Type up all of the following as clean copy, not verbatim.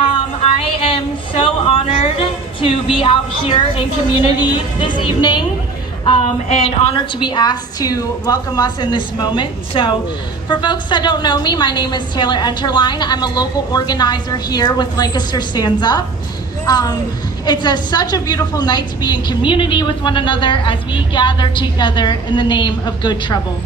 I am so honored to be out here in community this evening and honored to be asked to welcome us in this moment. So for folks that don't know me, my name is Taylor Enterline. I'm a local organizer here with Lancaster Stands Up. It's such a beautiful night to be in community with one another as we gather together in the name of good trouble.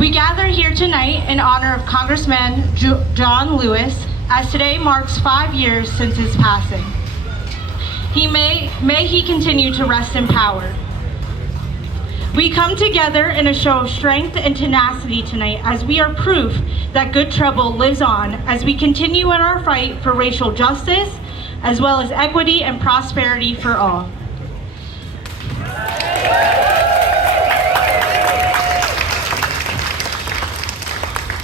We gather here tonight in honor of Congressman John Lewis, as today marks 5 years since his passing. May he continue to rest in power. We come together in a show of strength and tenacity tonight as we are proof that good trouble lives on as we continue in our fight for racial justice, as well as equity and prosperity for all.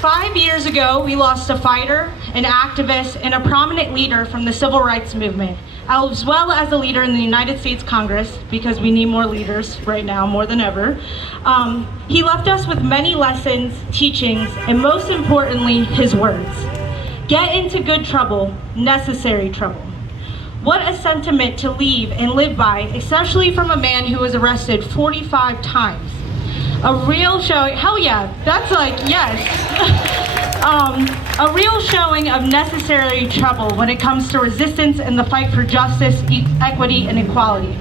Five years ago, we lost a fighter, an activist, and a prominent leader from the civil rights movement, as well as a leader in the United States Congress, because we need more leaders right now more than ever. He left us with many lessons, teachings, and most importantly, his words. Get into good trouble, necessary trouble. What a sentiment to leave and live by, especially from a man who was arrested 45 times. A real showing, hell yeah, that's like, yes. A real showing of necessary trouble when it comes to resistance and the fight for justice, equity, and equality.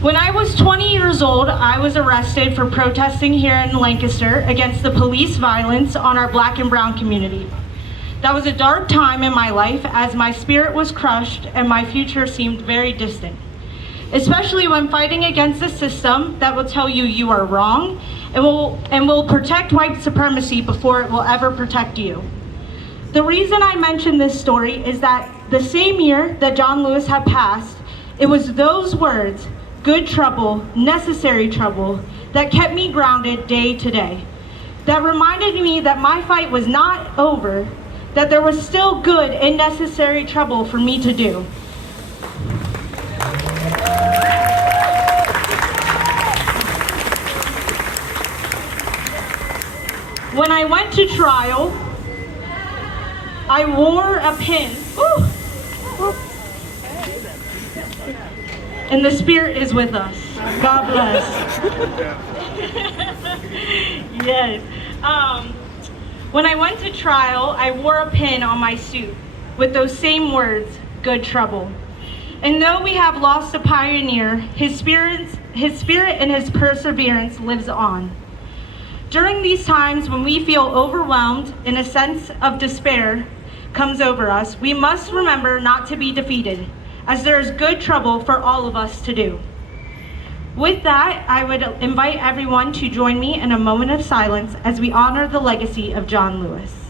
When I was 20 years old, I was arrested for protesting here in Lancaster against the police violence on our Black and brown community. That was a dark time in my life as my spirit was crushed and my future seemed very distant. Especially when fighting against a system that will tell you you are wrong and will protect white supremacy before it will ever protect you. The reason I mention this story is that the same year that John Lewis had passed, it was those words, good trouble, necessary trouble, that kept me grounded day to day. That reminded me that my fight was not over, that there was still good and necessary trouble for me to do. When I went to trial, I wore a pin. Ooh. And the Spirit is with us. God bless. Yes. When I went to trial, I wore a pin on my suit with those same words, good trouble. And though we have lost a pioneer, his spirit and his perseverance lives on. During these times when we feel overwhelmed and a sense of despair comes over us, we must remember not to be defeated, as there is good trouble for all of us to do. With that, I would invite everyone to join me in a moment of silence as we honor the legacy of John Lewis.